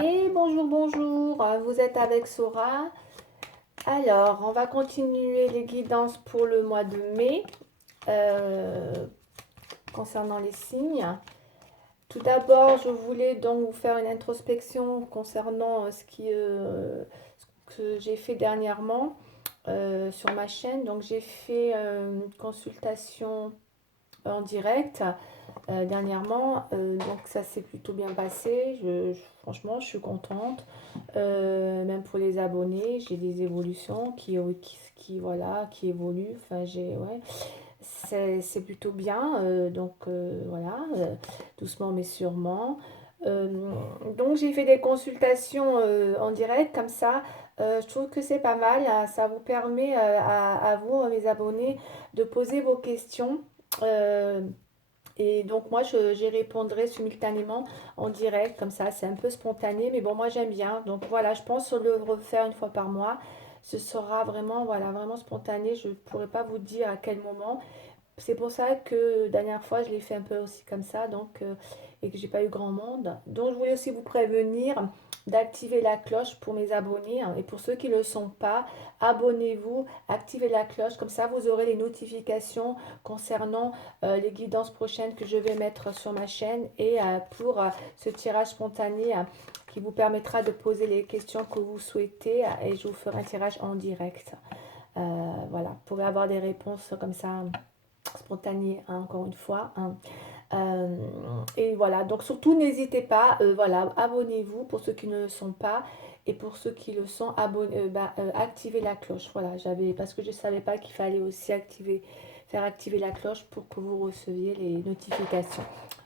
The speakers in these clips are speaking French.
Et bonjour, bonjour, vous êtes avec Sora. Alors, on va continuer les guidances pour le mois de mai euh, concernant les signes. Tout d'abord, je voulais donc vous faire une introspection concernant ce que j'ai fait dernièrement sur ma chaîne. Donc, j'ai fait une consultation en direct dernièrement. Donc ça s'est plutôt bien passé. Franchement, je suis contente. Même pour les abonnés, j'ai des évolutions voilà, qui évoluent. Enfin, ouais, c'est plutôt bien. Voilà, doucement mais sûrement. Euh, donc j'ai fait des consultations en direct comme ça. Je trouve que c'est pas mal. Ça vous permet à vous, mes abonnés, de poser vos questions. Euh, et donc moi, j'y répondrai simultanément en direct, comme ça, c'est un peu spontané, mais bon, moi j'aime bien. Donc voilà, je pense le refaire une fois par mois. Ce sera vraiment, voilà, vraiment spontané. Je ne pourrai pas vous dire à quel moment. C'est pour ça que dernière fois, je l'ai fait un peu aussi comme ça, et que j'ai pas eu grand monde. Donc, je voulais aussi vous prévenir d'activer la cloche pour mes abonnés, hein. Et pour ceux qui ne le sont pas, abonnez-vous, activez la cloche, comme ça vous aurez les notifications concernant les guidances prochaines que je vais mettre sur ma chaîne et pour ce tirage spontané qui vous permettra de poser les questions que vous souhaitez et je vous ferai un tirage en direct. Voilà, vous pourrez avoir des réponses comme ça spontané, hein, encore une fois, hein. Euh, et voilà, donc surtout n'hésitez pas, voilà, abonnez-vous pour ceux qui ne le sont pas et pour ceux qui le sont, activez la cloche. Voilà, parce que je ne savais pas qu'il fallait aussi faire activer la cloche pour que vous receviez les notifications.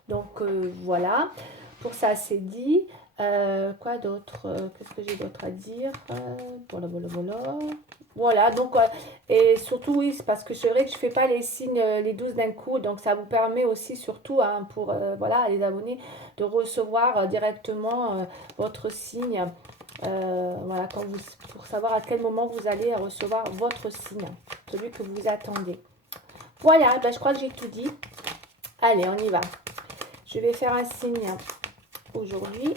Donc voilà, pour ça c'est dit. Quoi d'autre? Qu'est-ce que j'ai d'autre à dire? Voilà, voilà, voilà. Voilà, donc et surtout, oui, c'est parce que c'est vrai que je ne fais pas les signes, les 12 d'un coup. Donc, ça vous permet aussi, surtout, hein, pour voilà, les abonnés, de recevoir directement votre signe. Voilà, pour savoir à quel moment vous allez recevoir votre signe, celui que vous attendez. Voilà, ben, je crois que j'ai tout dit. Allez, on y va. Je vais faire un signe aujourd'hui.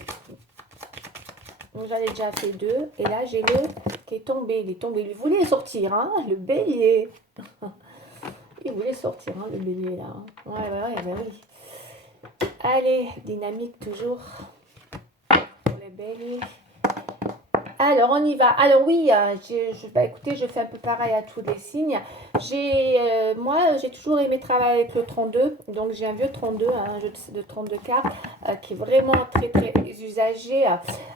Donc, j'en ai déjà fait deux. Et là, j'ai le qui est tombé. Il est tombé. Il voulait sortir, hein, le bélier. Il voulait sortir, hein, le bélier, là. Ouais, ouais, ouais, ben oui. Allez, dynamique toujours pour les béliers. Alors, on y va. Alors, oui, bah, écoutez, je fais un peu pareil à tous les signes. Moi, j'ai toujours aimé travailler avec le 32. Donc, j'ai un vieux 32, un jeu de 32 cartes, qui est vraiment très, très usagé.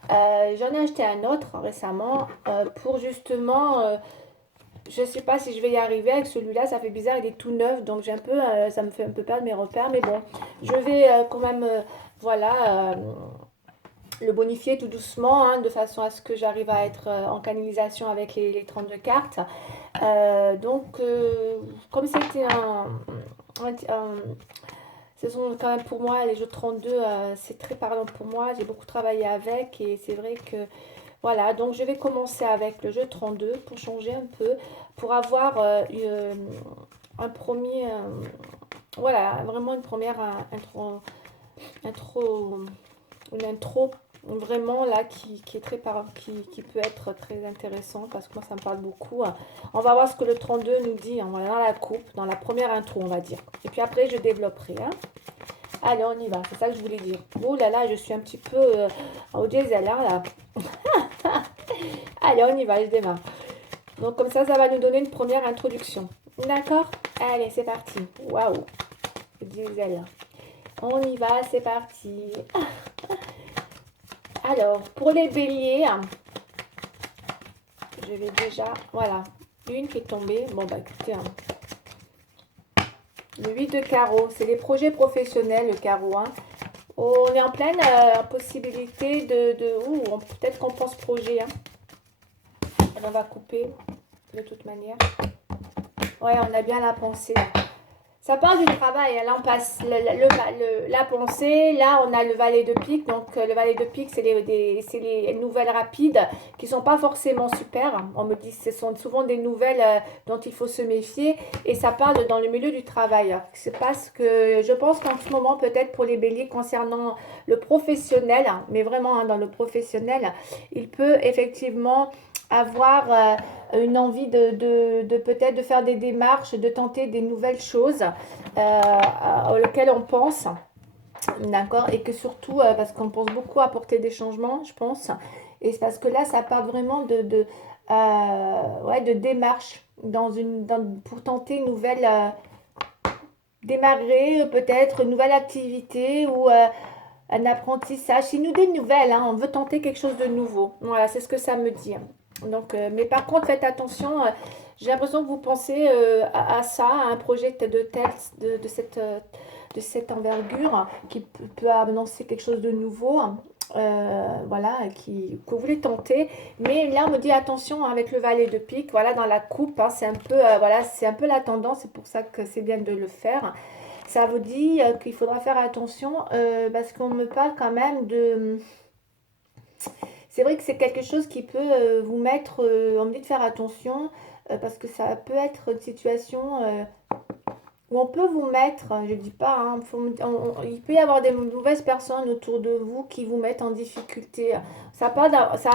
J'en ai acheté un autre récemment pour justement je ne sais pas si je vais y arriver avec celui-là, ça fait bizarre, il est tout neuf, donc ça me fait un peu perdre mes repères, mais bon, je vais quand même, voilà, le bonifier tout doucement, hein, de façon à ce que j'arrive à être en canalisation avec les 32 cartes. Donc, comme c'était ce sont quand même pour moi, les jeux de 32, c'est très parlant pour moi, j'ai beaucoup travaillé avec, et c'est vrai que voilà, donc je vais commencer avec le jeu 32 pour changer un peu, pour avoir un premier, voilà, vraiment une première intro, une intro vraiment là qui est qui peut être très intéressant parce que moi ça me parle beaucoup. On va voir ce que le 32 nous dit, hein, dans la coupe, dans la première intro on va dire. Et puis après je développerai, hein. Allez, on y va, c'est ça que je voulais dire. Oh là là, je suis un petit peu au diesel, hein, là. Allez, on y va, je démarre. Donc comme ça va nous donner une première introduction. D'accord? Allez, c'est parti. Waouh! Diesel. On y va, c'est parti. Alors, pour les béliers, je vais déjà... Voilà, une qui est tombée. Bon, bah écoutez, le 8 de carreau, c'est les projets professionnels, le carreau, hein. On est en pleine possibilité peut-être qu'on pense projet, hein. On va couper de toute manière. Ouais, on a bien la pensée. Ça parle du travail. Là, on passe la pensée. Là, on a le valet de pique. Donc, le valet de pique, c'est les nouvelles rapides qui sont pas forcément super. On me dit que ce sont souvent des nouvelles dont il faut se méfier. Et ça parle dans le milieu du travail. C'est parce que je pense qu'en ce moment, peut-être pour les béliers, concernant le professionnel, mais vraiment dans le professionnel, il peut effectivement avoir une envie de peut-être de faire des démarches, de tenter des nouvelles choses auxquelles on pense, d'accord, et que surtout, parce qu'on pense beaucoup à apporter des changements, je pense, et c'est parce que là, ça part vraiment ouais, de démarches pour tenter une nouvelle, démarrer peut-être une nouvelle activité ou un apprentissage. C'est nous des nouvelles, hein, on veut tenter quelque chose de nouveau. Voilà, c'est ce que ça me dit. Donc, mais par contre, faites attention. J'ai l'impression que vous pensez à ça, à un projet de cette envergure qui peut annoncer quelque chose de nouveau. Voilà, que vous voulez tenter. Mais là, on me dit attention avec le valet de pique. Voilà, dans la coupe, hein, c'est un peu, voilà, c'est un peu la tendance. C'est pour ça que c'est bien de le faire. Ça vous dit qu'il faudra faire attention parce qu'on me parle quand même de... C'est vrai que c'est quelque chose qui peut vous mettre... on me dit de faire attention parce que ça peut être une situation où on peut vous mettre, je dis pas, hein, il peut y avoir des mauvaises personnes autour de vous qui vous mettent en difficulté. Ça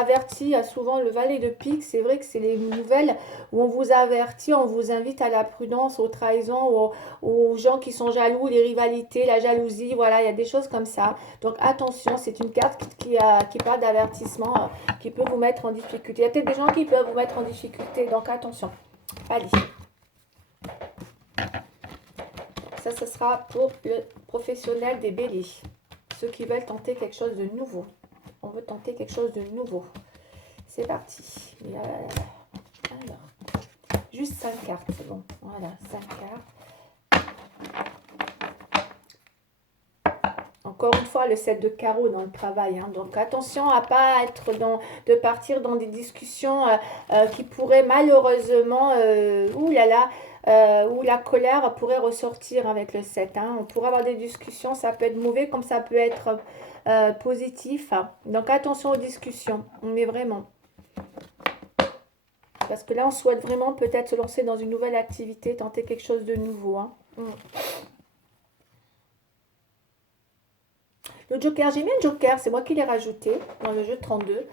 avertit souvent le valet de pique. C'est vrai que c'est les nouvelles où on vous avertit, on vous invite à la prudence, aux trahisons, aux gens qui sont jaloux, les rivalités, la jalousie. Voilà, il y a des choses comme ça. Donc attention, c'est une carte qui parle d'avertissement, qui peut vous mettre en difficulté. Il y a peut-être des gens qui peuvent vous mettre en difficulté, donc attention. Allez. Ça, ce sera pour le professionnel des béliers. Ceux qui veulent tenter quelque chose de nouveau. On veut tenter quelque chose de nouveau. C'est parti. Alors, juste 5 cartes, c'est bon. Voilà, 5 cartes. Encore une fois, le 7 de carreau dans le travail. Hein. Donc, attention à ne pas de partir dans des discussions qui pourraient malheureusement... ouh là là, où la colère pourrait ressortir avec le 7. Hein. On pourrait avoir des discussions, ça peut être mauvais comme ça peut être positif. Donc attention aux discussions, mais vraiment. Parce que là, on souhaite vraiment peut-être se lancer dans une nouvelle activité, tenter quelque chose de nouveau. Hein. Le joker, j'ai mis un joker, c'est moi qui l'ai rajouté dans le jeu de 32.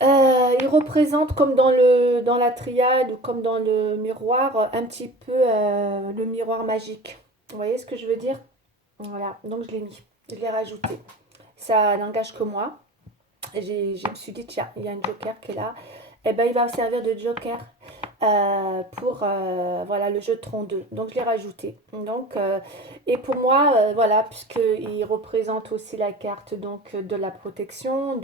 Il représente comme dans la triade ou comme dans le miroir, un petit peu le miroir magique. Vous voyez ce que je veux dire? Voilà, donc je l'ai mis, je l'ai rajouté. Ça n'engage que moi. Je me suis dit, tiens, il y a un joker qui est là. Et ben, il va servir de joker pour voilà, le jeu de 32. Donc, je l'ai rajouté. Donc, et pour moi, voilà, puisqu'il représente aussi la carte donc, de la protection,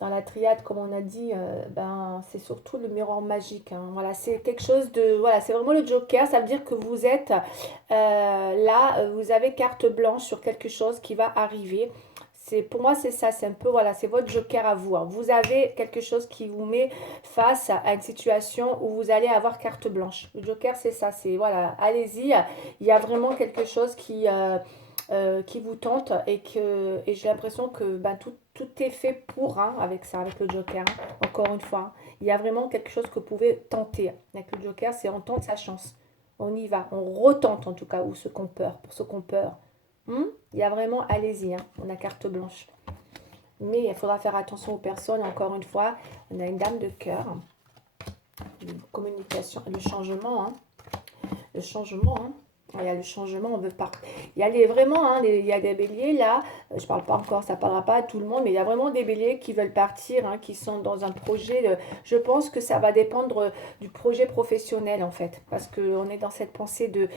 dans la triade, comme on a dit, ben, c'est surtout le miroir magique. Hein. Voilà, c'est quelque chose de... Voilà, c'est vraiment le joker. Ça veut dire que vous êtes là, vous avez carte blanche sur quelque chose qui va arriver. Pour moi, c'est ça. C'est un peu, voilà, c'est votre joker à vous. Hein. Vous avez quelque chose qui vous met face à une situation où vous allez avoir carte blanche. Le joker, c'est ça. C'est, voilà, allez-y. Il y a vraiment quelque chose qui vous tente et j'ai l'impression que ben, tout est fait pour, hein, avec ça, avec le joker, hein, encore une fois. Hein. Il y a vraiment quelque chose que vous pouvez tenter. Avec le joker, c'est on tente sa chance. On y va, on retente en tout cas, ou ceux qui ont peur, pour ceux qui ont peur. Il y a vraiment, allez-y, hein, on a carte blanche. Mais il faudra faire attention aux personnes, encore une fois. On a une dame de cœur, une communication, le changement, hein. Le changement, hein. Il y a le changement, on veut pas. Il y a vraiment, hein, il y a des béliers là, je parle pas encore, ça parlera pas à tout le monde, mais il y a vraiment des béliers qui veulent partir, hein, qui sont dans un projet. Je pense que ça va dépendre du projet professionnel en fait, parce qu'on est dans cette pensée de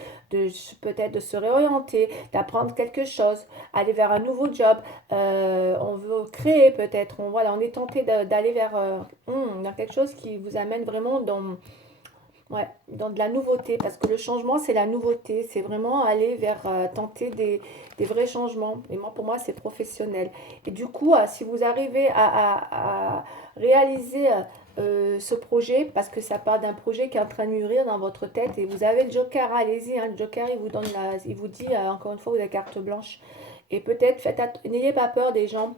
peut-être de se réorienter, d'apprendre quelque chose, aller vers un nouveau job. On veut créer peut-être, voilà, on est tenté d'aller vers dans quelque chose qui vous amène vraiment Ouais, dans de la nouveauté, parce que le changement, c'est la nouveauté. C'est vraiment aller vers tenter des vrais changements. Et moi, pour moi, c'est professionnel. Et du coup, si vous arrivez à réaliser ce projet, parce que ça part d'un projet qui est en train de mûrir dans votre tête, et vous avez le Joker, allez-y, hein, le Joker, il vous donne il vous dit, encore une fois, vous avez carte blanche. Et peut-être, n'ayez pas peur des gens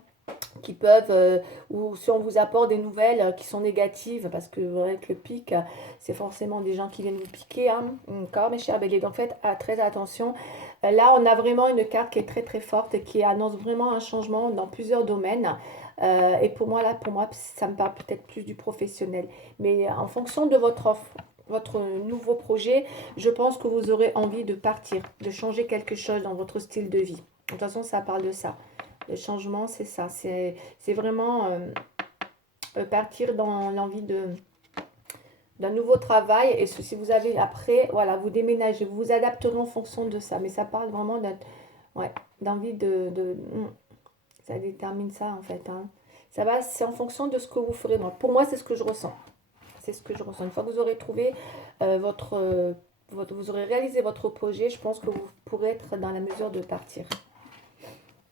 qui peuvent, ou si on vous apporte des nouvelles qui sont négatives, parce que avec le pic, c'est forcément des gens qui viennent vous piquer, hein. D'accord, mes chers béliers. Donc faites très attention. Là, on a vraiment une carte qui est très très forte et qui annonce vraiment un changement dans plusieurs domaines. Et pour moi, là, pour moi, ça me parle peut-être plus du professionnel. Mais en fonction de votre offre, votre nouveau projet, je pense que vous aurez envie de partir, de changer quelque chose dans votre style de vie. De toute façon, ça parle de ça. Le changement, c'est ça. C'est vraiment partir dans l'envie d'un nouveau travail. Et si vous avez après, voilà, vous déménagez, vous vous adapterez en fonction de ça. Mais ça parle vraiment ouais, d'envie ça détermine ça en fait, hein. Ça va, c'est en fonction de ce que vous ferez. Pour moi, c'est ce que je ressens. C'est ce que je ressens. Une fois que vous aurez trouvé vous aurez réalisé votre projet, je pense que vous pourrez être dans la mesure de partir,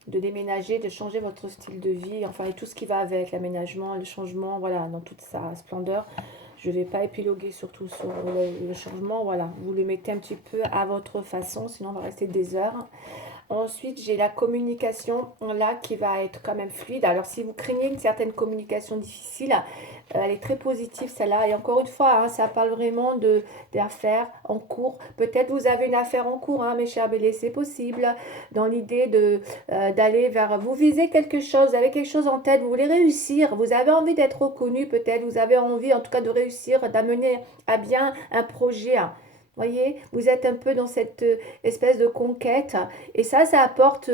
de déménager, de changer votre style de vie, enfin, et tout ce qui va avec, l'aménagement, le changement, voilà, dans toute sa splendeur. Je ne vais pas épiloguer surtout sur le changement, voilà, vous le mettez un petit peu à votre façon, sinon on va rester des heures. Ensuite, j'ai la communication là qui va être quand même fluide. Alors, si vous craignez une certaine communication difficile, elle est très positive celle-là. Et encore une fois, hein, ça parle vraiment d'affaires en cours. Peut-être vous avez une affaire en cours, hein, mes chers béliers, c'est possible. Dans l'idée d'aller vers... Vous visez quelque chose, vous avez quelque chose en tête, vous voulez réussir, vous avez envie d'être reconnu peut-être, vous avez envie en tout cas de réussir, d'amener à bien un projet. Voyez, vous êtes un peu dans cette espèce de conquête et ça apporte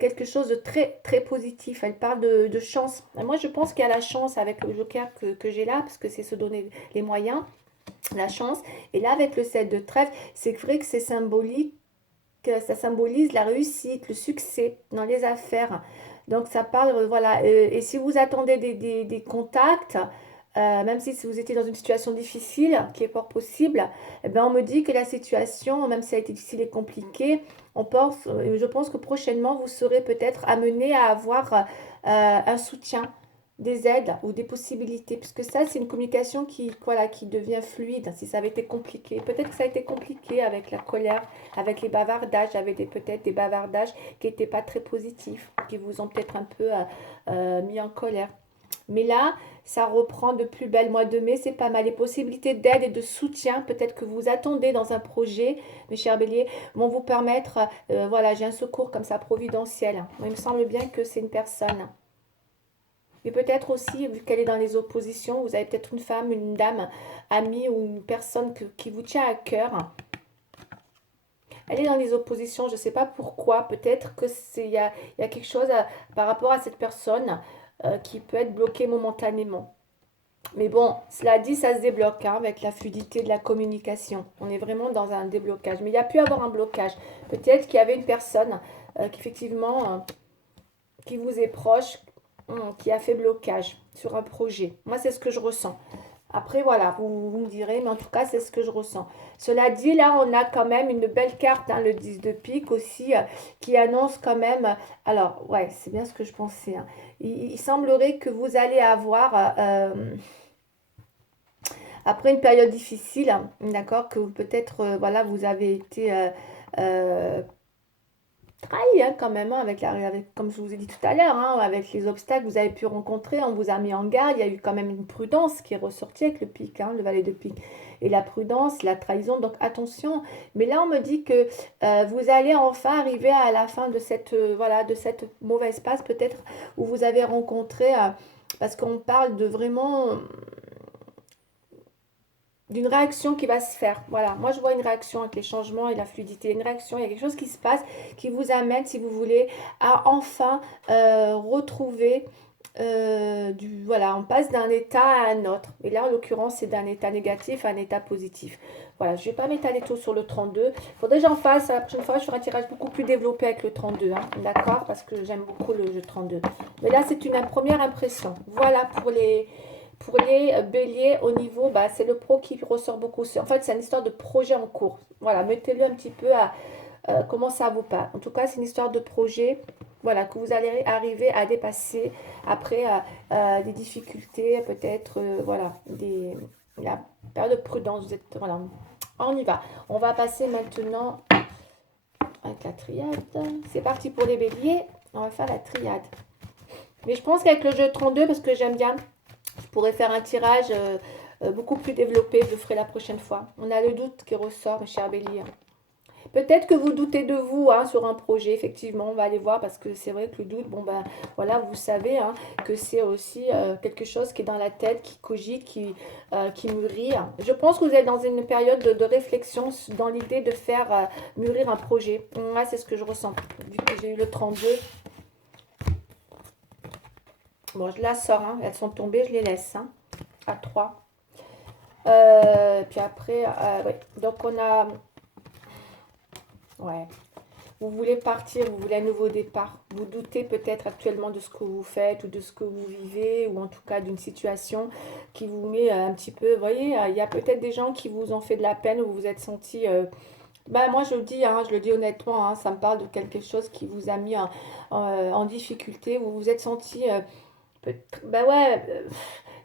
quelque chose de très très positif. Elle parle de chance. Et moi, je pense qu'il y a la chance avec le joker que j'ai là, parce que c'est se donner les moyens, la chance. Et là, avec le 7 de trèfle, c'est vrai que c'est symbolique, que ça symbolise la réussite, le succès dans les affaires. Donc, ça parle, voilà. Et si vous attendez des contacts, même si vous étiez dans une situation difficile, qui est fort possible, eh ben on me dit que la situation, même si elle a été difficile et compliquée, je pense que prochainement, vous serez peut-être amené à avoir un soutien, des aides ou des possibilités, puisque ça, c'est une communication voilà, qui devient fluide, si ça avait été compliqué. Peut-être que ça a été compliqué avec la colère, avec les bavardages, peut-être des bavardages qui n'étaient pas très positifs, qui vous ont peut-être un peu mis en colère. Mais là, ça reprend de plus belle. Mois de mai, c'est pas mal. Les possibilités d'aide et de soutien, peut-être que vous attendez dans un projet, mes chers béliers, vont vous permettre, voilà, j'ai un secours comme ça providentiel. Moi, il me semble bien que c'est une personne. Mais peut-être aussi, vu qu'elle est dans les oppositions, vous avez peut-être une femme, une dame, amie ou une personne qui vous tient à cœur. Elle est dans les oppositions, je ne sais pas pourquoi. Peut-être que il y a quelque chose par rapport à cette personne qui peut être bloqué momentanément. Mais bon, cela dit, ça se débloque hein, avec la fluidité de la communication. On est vraiment dans un déblocage. Mais il y a pu avoir un blocage. Peut-être qu'il y avait une personne qui effectivement qui vous est proche, qui a fait blocage sur un projet. Moi, c'est ce que je ressens. Après, voilà, vous me direz, mais en tout cas, c'est ce que je ressens. Cela dit, là, on a quand même une belle carte, hein, le 10 de pique aussi, qui annonce quand même... alors, ouais, c'est bien ce que je pensais. Hein. Il semblerait que vous allez avoir, après une période difficile, hein, d'accord, que peut-être, voilà, vous avez été... trahi hein, quand même, hein, comme je vous ai dit tout à l'heure, hein, avec les obstacles que vous avez pu rencontrer, on vous a mis en garde, il y a eu quand même une prudence qui est ressortie avec le pic, hein, le valet de pique. Et la prudence, la trahison, donc attention. Mais là, on me dit que vous allez enfin arriver à la fin de voilà, de cette mauvaise passe, peut-être, où vous avez rencontré, parce qu'on parle de vraiment d'une réaction qui va se faire. Voilà, moi je vois une réaction avec les changements et la fluidité, une réaction, il y a quelque chose qui se passe qui vous amène, si vous voulez, à enfin retrouver voilà, on passe d'un état à un autre. Et là, en l'occurrence, c'est d'un état négatif à un état positif. Voilà, je ne vais pas m'étaler tout sur le 32. Il faudrait que j'en fasse. La prochaine fois, je ferai un tirage beaucoup plus développé avec le 32. Hein, d'accord? Parce que j'aime beaucoup le jeu 32. Mais là, c'est une première impression. Voilà Pour les béliers, au niveau, bah, c'est le pro qui ressort beaucoup. En fait, c'est une histoire de projet en cours. Voilà, mettez-le un petit peu à comment ça vous parle. En tout cas, c'est une histoire de projet, voilà, que vous allez arriver à dépasser après des difficultés, peut-être, voilà, la période de prudence. Vous êtes, voilà, on y va. On va passer maintenant avec la triade. C'est parti pour les béliers. On va faire la triade. Mais je pense qu'avec le jeu 32, parce que j'aime bien, je pourrais faire un tirage beaucoup plus développé. Je le ferai la prochaine fois. On a le doute qui ressort, mes chers béliers. Peut-être que vous doutez de vous hein, sur un projet, effectivement, on va aller voir parce que c'est vrai que le doute, bon ben voilà, vous savez hein, que c'est aussi quelque chose qui est dans la tête, qui cogite, qui mûrit. Je pense que vous êtes dans une période de réflexion dans l'idée de faire mûrir un projet. Ouais, c'est ce que je ressens, vu que j'ai eu le 32. Bon, je la sors, hein. Elles sont tombées, je les laisse hein, à 3. Puis après, ouais. Donc on a... Ouais. Vous voulez partir, vous voulez un nouveau départ. Vous doutez peut-être actuellement de ce que vous faites ou de ce que vous vivez ou en tout cas d'une situation qui vous met un petit peu... Vous voyez, il y a peut-être des gens qui vous ont fait de la peine ou vous vous êtes senti... ben moi je le dis, hein, je le dis honnêtement, hein, ça me parle de quelque chose qui vous a mis en difficulté, vous vous êtes senti... ben ouais,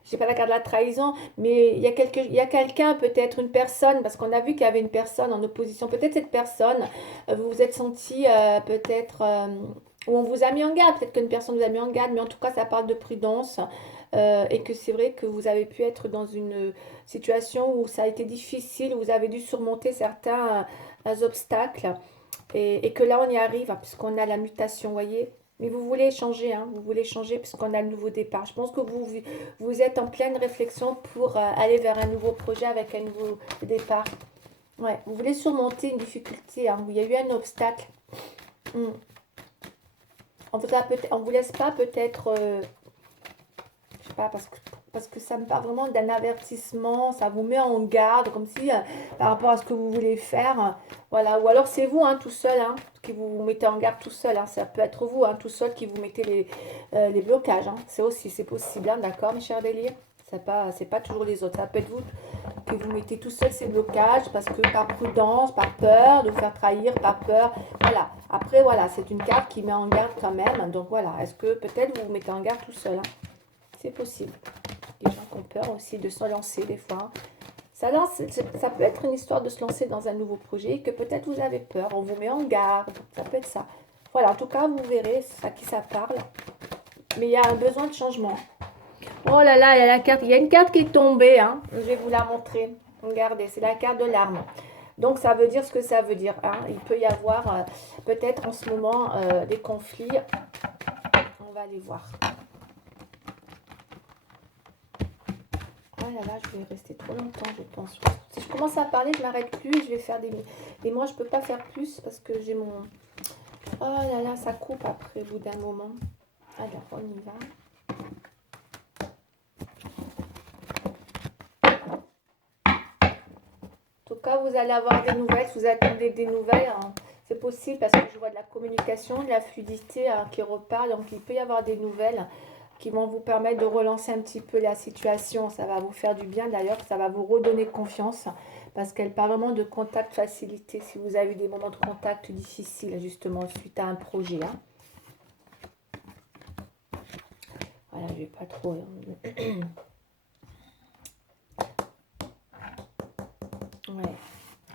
j'ai pas la carte de la trahison, mais il y a quelqu'un, peut-être une personne, parce qu'on a vu qu'il y avait une personne en opposition. Peut-être cette personne, vous vous êtes senti peut-être, ou on vous a mis en garde, peut-être qu'une personne vous a mis en garde, mais en tout cas, ça parle de prudence. Et que c'est vrai que vous avez pu être dans une situation où ça a été difficile, où vous avez dû surmonter certains obstacles, et que là, on y arrive, hein, puisqu'on a la mutation, vous voyez. Mais vous voulez changer, hein, vous voulez changer puisqu'on a le nouveau départ. Je pense que vous êtes en pleine réflexion pour aller vers un nouveau projet avec un nouveau départ. Ouais, vous voulez surmonter une difficulté, hein, où il y a eu un obstacle. Hmm. On vous laisse pas peut-être, je sais pas, parce que ça me parle vraiment d'un avertissement, ça vous met en garde, comme si par rapport à ce que vous voulez faire, voilà, ou alors c'est vous hein, tout seul, hein, qui vous mettez en garde tout seul, hein, ça peut être vous hein, tout seul qui vous mettez les blocages, hein, c'est possible, hein, d'accord mes chers béliers, c'est pas toujours les autres, ça peut être vous que vous mettez tout seul ces blocages, parce que par prudence, par peur de vous faire trahir, par peur, voilà, après voilà, c'est une carte qui met en garde quand même, donc voilà, est-ce que peut-être vous vous mettez en garde tout seul, hein. C'est possible. Les gens qui ont peur aussi de se lancer des fois. Ça peut être une histoire de se lancer dans un nouveau projet que peut-être vous avez peur. On vous met en garde. Ça peut être ça. Voilà, en tout cas, vous verrez à qui ça parle. Mais il y a un besoin de changement. Oh là là, il y a une carte qui est tombée. Hein. Je vais vous la montrer. Regardez, c'est la carte de l'arme. Donc ça veut dire ce que ça veut dire. Hein. Il peut y avoir peut-être en ce moment des conflits. On va aller voir. Oh là là, je vais rester trop longtemps, je pense. Si je commence à parler, je m'arrête plus et je vais faire des mois. Je peux pas faire plus parce que j'ai mon... Oh là là, ça coupe après au bout d'un moment. Alors, on y va. En tout cas, vous allez avoir des nouvelles. Si vous attendez des nouvelles, hein, c'est possible parce que je vois de la communication, de la fluidité hein, qui repart. Donc, il peut y avoir des nouvelles qui vont vous permettre de relancer un petit peu la situation. Ça va vous faire du bien d'ailleurs, ça va vous redonner confiance parce qu'elle parle vraiment de contact facilité. Si vous avez eu des moments de contact difficiles justement suite à un projet. Hein. Voilà, je vais pas trop... ouais.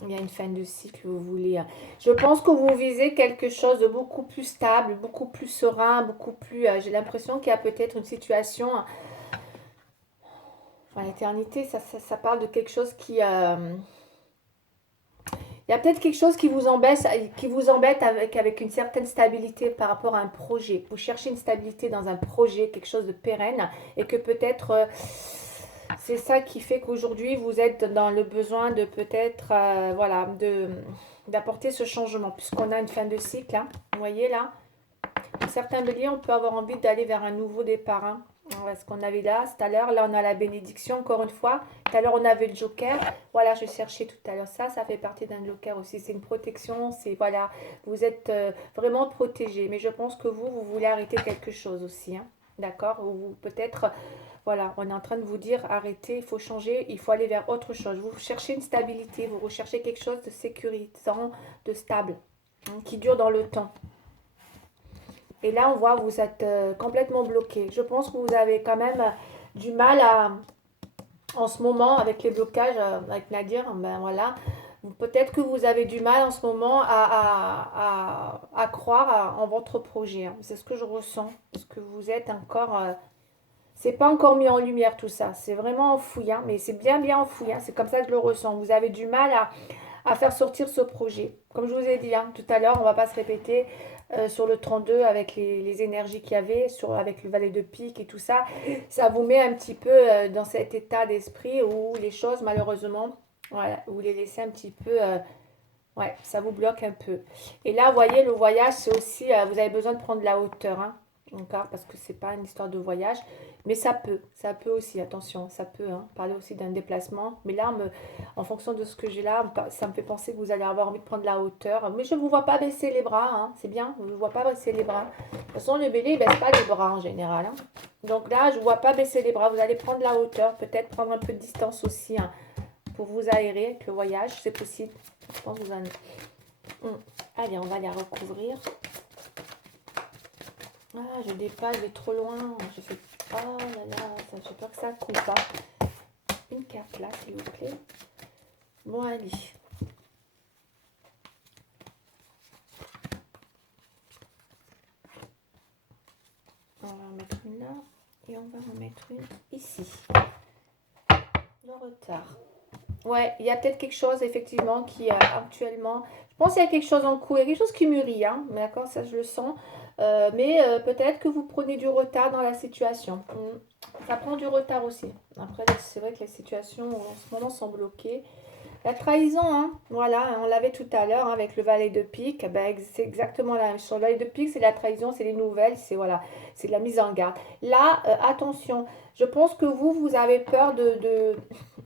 Il y a une fin de cycle, vous voulez. Je pense que vous visez quelque chose de beaucoup plus stable, beaucoup plus serein, beaucoup plus... j'ai l'impression qu'il y a peut-être une situation... Enfin, l'éternité, ça parle de quelque chose qui... il y a peut-être quelque chose qui vous embête avec une certaine stabilité par rapport à un projet. Vous cherchez une stabilité dans un projet, quelque chose de pérenne, et que peut-être... c'est ça qui fait qu'aujourd'hui, vous êtes dans le besoin de peut-être, voilà, d'apporter ce changement, puisqu'on a une fin de cycle, hein, vous voyez là. Pour certains béliers, on peut avoir envie d'aller vers un nouveau départ. Hein. Ce qu'on avait là, tout à l'heure, là on a la bénédiction, encore une fois. Tout à l'heure, on avait le joker. Voilà, je cherchais tout à l'heure. Ça fait partie d'un joker aussi. C'est une protection, c'est, voilà, vous êtes vraiment protégé. Mais je pense que vous voulez arrêter quelque chose aussi, hein. D'accord. Ou peut-être... voilà, on est en train de vous dire, arrêtez, il faut changer, il faut aller vers autre chose. Vous cherchez une stabilité, vous recherchez quelque chose de sécurisant, de stable, hein, qui dure dans le temps. Et là, on voit, vous êtes complètement bloqué. Je pense que vous avez quand même du mal à, en ce moment, avec les blocages, avec Nadir, ben voilà, peut-être que vous avez du mal en ce moment à croire en votre projet, hein. C'est ce que je ressens, parce que vous êtes encore... c'est pas encore mis en lumière tout ça, c'est vraiment enfoui, hein, mais c'est bien enfoui, hein, c'est comme ça que je le ressens. Vous avez du mal à faire sortir ce projet. Comme je vous ai dit, hein, tout à l'heure, on va pas se répéter sur le 32 avec les énergies qu'il y avait, avec le valet de pique et tout ça. Ça vous met un petit peu dans cet état d'esprit où les choses, malheureusement, voilà, vous les laissez un petit peu... ouais, ça vous bloque un peu. Et là, vous voyez, le voyage, c'est aussi... vous avez besoin de prendre de la hauteur, hein, encore, parce que c'est pas une histoire de voyage. Mais ça peut aussi, attention, ça peut hein, parler aussi d'un déplacement. Mais là, en fonction de ce que j'ai là, ça me fait penser que vous allez avoir envie de prendre la hauteur. Mais je ne vous vois pas baisser les bras, hein, c'est bien, je ne vous vois pas baisser les bras. De toute façon, le bélier, il ne baisse pas les bras en général, hein. Donc là, je ne vois pas baisser les bras, vous allez prendre la hauteur, peut-être prendre un peu de distance aussi, hein, pour vous aérer avec le voyage, c'est possible. Je pense que vous en... Allez, on va les recouvrir. Ah, je dépasse, je vais trop loin. Je fais... Oh là là, j'ai peur que ça coupe pas. Une carte là, s'il vous plaît. Bon, allez. On va en mettre une là. Et on va en mettre une ici. Le retard. Ouais, il y a peut-être quelque chose, effectivement, qui actuellement... Je pense qu'il y a quelque chose en cours. Il y a quelque chose qui mûrit, hein. Mais d'accord, ça, je le sens. Mais peut-être que vous prenez du retard dans la situation. Ça prend du retard aussi. Après, c'est vrai que les situations en ce moment sont bloquées. La trahison, hein, voilà, on l'avait tout à l'heure hein, avec le valet de pique. Ben, c'est exactement la même chose. Le valet de pique, c'est la trahison, c'est les nouvelles, c'est voilà, c'est de la mise en garde. Là, attention, je pense que vous avez peur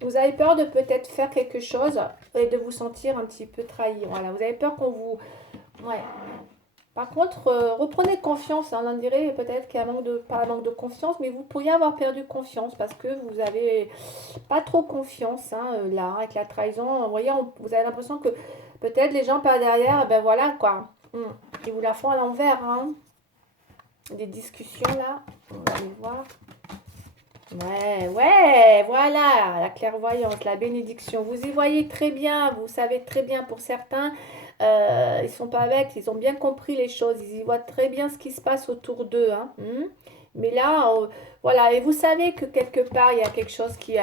vous avez peur de peut-être faire quelque chose et de vous sentir un petit peu trahi. Voilà, vous avez peur qu'on vous, ouais, par contre, reprenez confiance, hein. On dirait peut-être qu'il y a un manque de, pas un manque de confiance, mais vous pourriez avoir perdu confiance parce que vous avez pas trop confiance hein, là, avec la trahison. Vous voyez, vous avez l'impression que peut-être les gens par derrière, ben voilà quoi. Ils vous la font à l'envers, hein. Des discussions là, on va aller voir. Ouais, voilà, la clairvoyance, la bénédiction. Vous y voyez très bien, vous savez très bien pour certains, ils sont pas bêtes, ils ont bien compris les choses, ils y voient très bien ce qui se passe autour d'eux, hein. Mais là, voilà, et vous savez que quelque part, il y a quelque chose qui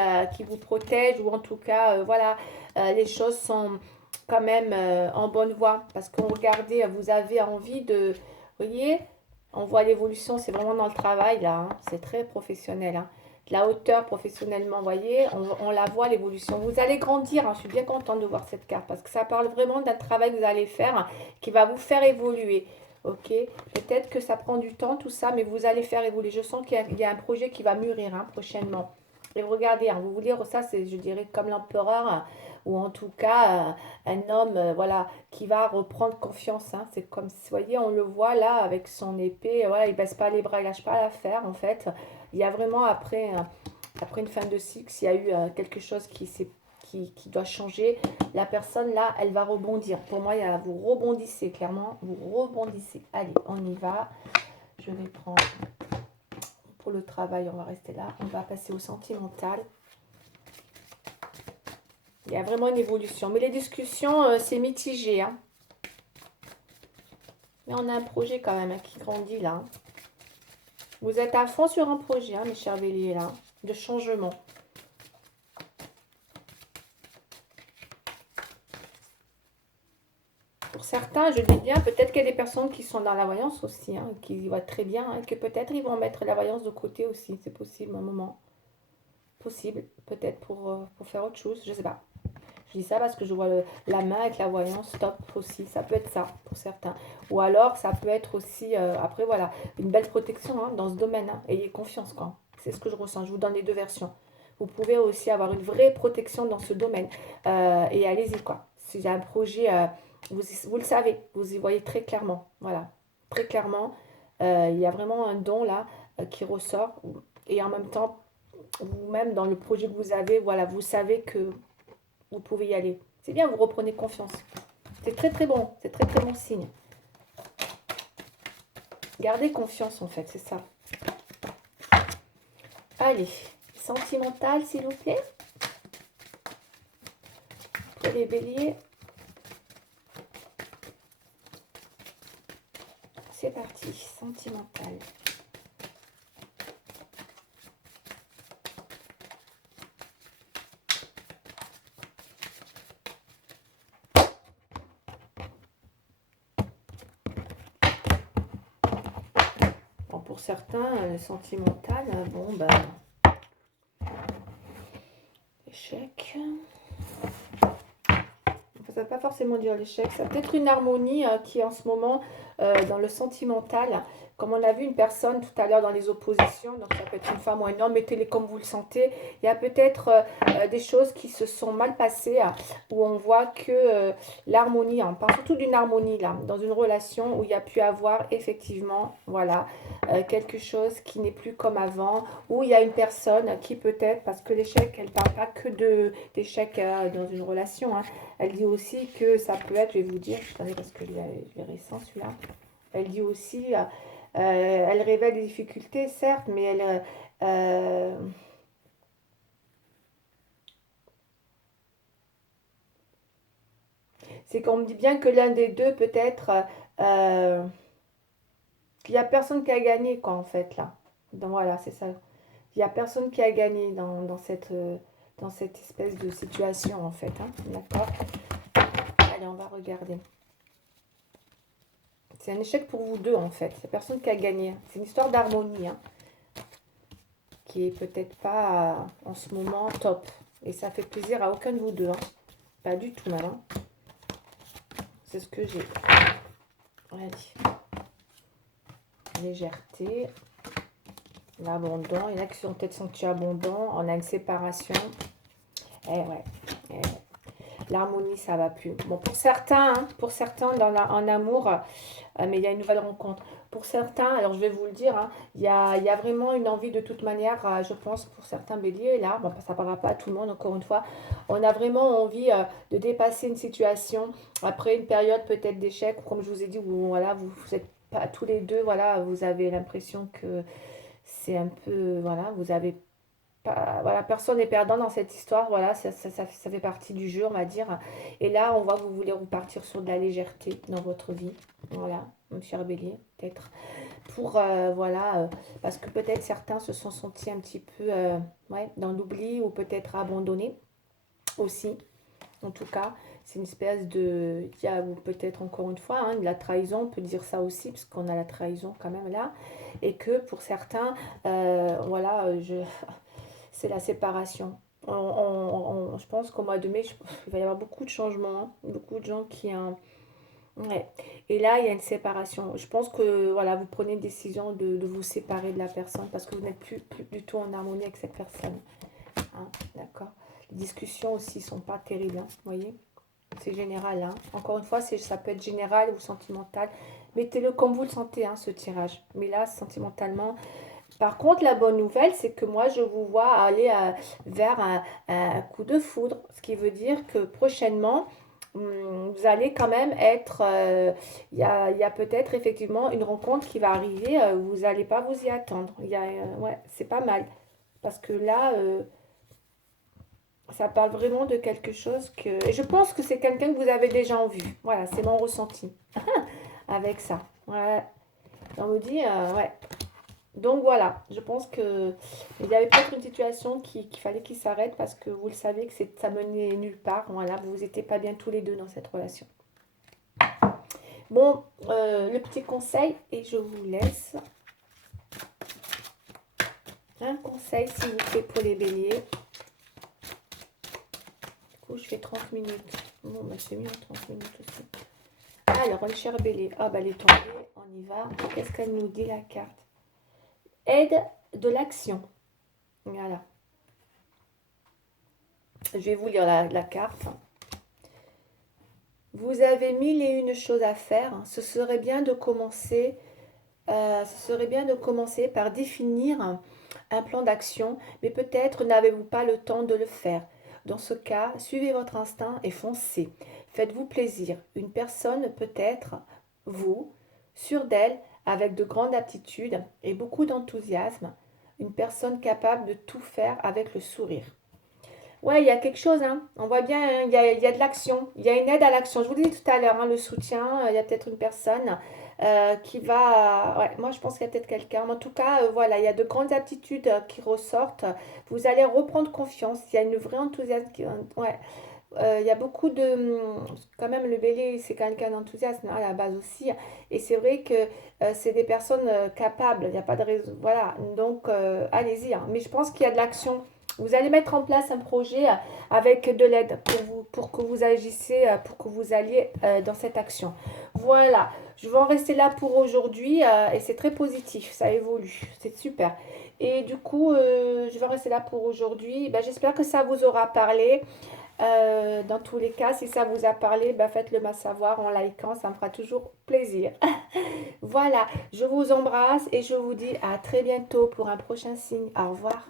vous protège, ou en tout cas, voilà, les choses sont quand même en bonne voie. Parce que regardez, vous avez envie de, vous voyez, on voit l'évolution, c'est vraiment dans le travail, là, hein. C'est très professionnel, hein. La hauteur professionnellement, vous voyez, on la voit l'évolution. Vous allez grandir, hein, je suis bien contente de voir cette carte parce que ça parle vraiment d'un travail que vous allez faire hein, qui va vous faire évoluer. Ok, peut-être que ça prend du temps tout ça, mais vous allez faire évoluer. Je sens qu'il y a un projet qui va mûrir hein, prochainement. Et regardez, hein, vous voulez ça, c'est je dirais comme l'empereur hein, ou en tout cas un homme voilà qui va reprendre confiance. Hein. C'est comme, vous voyez, on le voit là avec son épée. Voilà, il baisse pas les bras, il lâche pas l'affaire en fait. Il y a vraiment après une fin de cycle, s'il y a eu quelque chose qui doit changer, la personne là, elle va rebondir. Pour moi, vous rebondissez, clairement, vous rebondissez. Allez, on y va. Je vais prendre pour le travail, on va rester là. On va passer au sentimental. Il y a vraiment une évolution. Mais les discussions, c'est mitigé. Hein. Mais on a un projet quand même hein, qui grandit là. Hein. Vous êtes à fond sur un projet, hein, mes chers béliers, là, de changement. Pour certains, je dis bien, peut-être qu'il y a des personnes qui sont dans la voyance aussi, hein, qui y voient très bien, hein, que peut-être ils vont mettre la voyance de côté aussi, c'est possible, un moment. Possible, peut-être pour faire autre chose, je sais pas. Je dis ça parce que je vois la main avec la voyance top aussi. Ça peut être ça pour certains. Ou alors, ça peut être aussi, après voilà, une belle protection hein, dans ce domaine. Hein. Ayez confiance, quoi. C'est ce que je ressens. Je vous donne les deux versions. Vous pouvez aussi avoir une vraie protection dans ce domaine. Et allez-y, quoi. Si j'ai un projet, vous le savez, vous y voyez très clairement. Voilà, très clairement. Il y a vraiment un don là qui ressort. Et en même temps, ou même dans le projet que vous avez, voilà, vous savez que vous pouvez y aller. C'est bien, vous reprenez confiance. C'est très très bon, c'est très très bon signe. Gardez confiance en fait, c'est ça. Allez, sentimental s'il vous plaît. Pour les béliers. C'est parti, sentimental. Bon, pour certains, sentimental, bon, ben, échec. Ça ne veut pas forcément dire l'échec, ça peut être une harmonie qui est en ce moment dans le sentimental. Comme on a vu une personne tout à l'heure dans les oppositions, donc ça peut être une femme ou un homme, mettez-les comme vous le sentez. Il y a peut-être des choses qui se sont mal passées, où on voit que l'harmonie, on parle surtout d'une harmonie là, dans une relation où il y a pu avoir effectivement, voilà, quelque chose qui n'est plus comme avant, où il y a une personne qui peut-être, parce que l'échec, elle ne parle pas que d'échec dans une relation, hein. Elle dit aussi que ça peut être, je vais vous dire, attendez parce que je l'ai récent celui-là, elle dit aussi, elle révèle des difficultés, certes, mais elle... c'est qu'on me dit bien que l'un des deux peut-être, qu'il n'y a personne qui a gagné, quoi, en fait, là. Donc voilà, c'est ça. Il n'y a personne qui a gagné dans cette espèce de situation, en fait, hein. D'accord? Allez, on va regarder. C'est un échec pour vous deux, en fait. Il n'y a personne qui a gagné. C'est une histoire d'harmonie, hein, qui est peut-être pas en ce moment top. Et ça fait plaisir à aucun de vous deux, hein. Pas du tout, même, hein. C'est ce que j'ai. Allez. Légèreté. L'abondant. Il y en a qui sont peut-être sentis abondants. On a une séparation. Eh ouais. Eh ouais. L'harmonie, ça va plus. Bon, pour certains en amour, mais il y a une nouvelle rencontre. Pour certains, alors je vais vous le dire, hein, il y a vraiment une envie de toute manière, je pense, pour certains béliers, là, bon, ça ne parlera pas à tout le monde, encore une fois, on a vraiment envie de dépasser une situation après une période peut-être d'échec, comme je vous ai dit, où voilà, vous êtes pas tous les deux, voilà, vous avez l'impression que c'est un peu, voilà, vous avez voilà, personne n'est perdant dans cette histoire. Voilà, ça fait partie du jeu, on va dire. Et là, on voit que vous voulez repartir sur de la légèreté dans votre vie. Voilà, mon cher bélier, peut-être. Pour, voilà, parce que peut-être certains se sont sentis un petit peu ouais, dans l'oubli ou peut-être abandonnés aussi. En tout cas, c'est une espèce de... Il y a peut-être encore une fois de la trahison, on peut dire ça aussi, parce qu'on a la trahison quand même là. Et que pour certains, voilà, c'est la séparation. Je pense qu'au mois de mai, il va y avoir beaucoup de changements, hein. Beaucoup de gens qui... ouais. Et là, il y a une séparation. Je pense que voilà, vous prenez une décision de vous séparer de la personne parce que vous n'êtes plus du tout en harmonie avec cette personne. Hein, d'accord. Les discussions aussi ne sont pas terribles, hein, vous voyez. C'est général. Hein. Encore une fois, ça peut être général ou sentimental. Mettez-le comme vous le sentez, hein, ce tirage. Mais là, sentimentalement... Par contre, la bonne nouvelle, c'est que moi, je vous vois aller vers un coup de foudre. Ce qui veut dire que prochainement, vous allez quand même être... il y a peut-être effectivement une rencontre qui va arriver. Vous n'allez pas vous y attendre. Ouais, c'est pas mal. Parce que là, ça parle vraiment de quelque chose que... Et je pense que c'est quelqu'un que vous avez déjà en vue. Voilà, c'est mon ressenti avec ça. Ouais. On me dit, ouais. Donc voilà, je pense que il y avait peut-être une situation qu'il fallait qu'il s'arrête parce que vous le savez que ça menait nulle part. Voilà, vous n'étiez pas bien tous les deux dans cette relation. Bon, le petit conseil et je vous laisse. Un conseil s'il vous plaît pour les béliers. Du coup, je fais 30 minutes. Bon, bah, c'est mieux 30 minutes aussi. Alors, le cher bélier. Ah, bah, elle est tombée. On y va. Qu'est-ce qu'elle nous dit la carte? Aide de l'action. Voilà. Je vais vous lire la carte. Vous avez mille et une choses à faire. Ce serait bien de commencer, par définir un plan d'action, mais peut-être n'avez-vous pas le temps de le faire. Dans ce cas, suivez votre instinct et foncez. Faites-vous plaisir. Une personne peut être, vous, sûre d'elle, avec de grandes aptitudes et beaucoup d'enthousiasme. Une personne capable de tout faire avec le sourire. Ouais, il y a quelque chose, hein. On voit bien, hein, il y a de l'action. Il y a une aide à l'action. Je vous l'ai dit tout à l'heure, hein, le soutien. Il y a peut-être une personne qui va. Ouais, moi, je pense qu'il y a peut-être quelqu'un. Mais en tout cas, voilà, il y a de grandes aptitudes qui ressortent. Vous allez reprendre confiance. Il y a une vraie enthousiasme. Ouais. Il y a beaucoup de. Quand même, le bélier, c'est quelqu'un d'enthousiaste hein, à la base aussi. Et c'est vrai que c'est des personnes capables. Il n'y a pas de raison. Voilà. Donc, allez-y, hein. Mais je pense qu'il y a de l'action. Vous allez mettre en place un projet avec de l'aide pour que vous agissiez, pour que vous alliez dans cette action. Voilà. Je vais en rester là pour aujourd'hui et c'est très positif. Ça évolue. C'est super. Et du coup, je vais en rester là pour aujourd'hui. Ben, j'espère que ça vous aura parlé. Dans tous les cas, si ça vous a parlé, bah faites-le moi savoir en likant, ça me fera toujours plaisir. Voilà, je vous embrasse et je vous dis à très bientôt pour un prochain signe. Au revoir.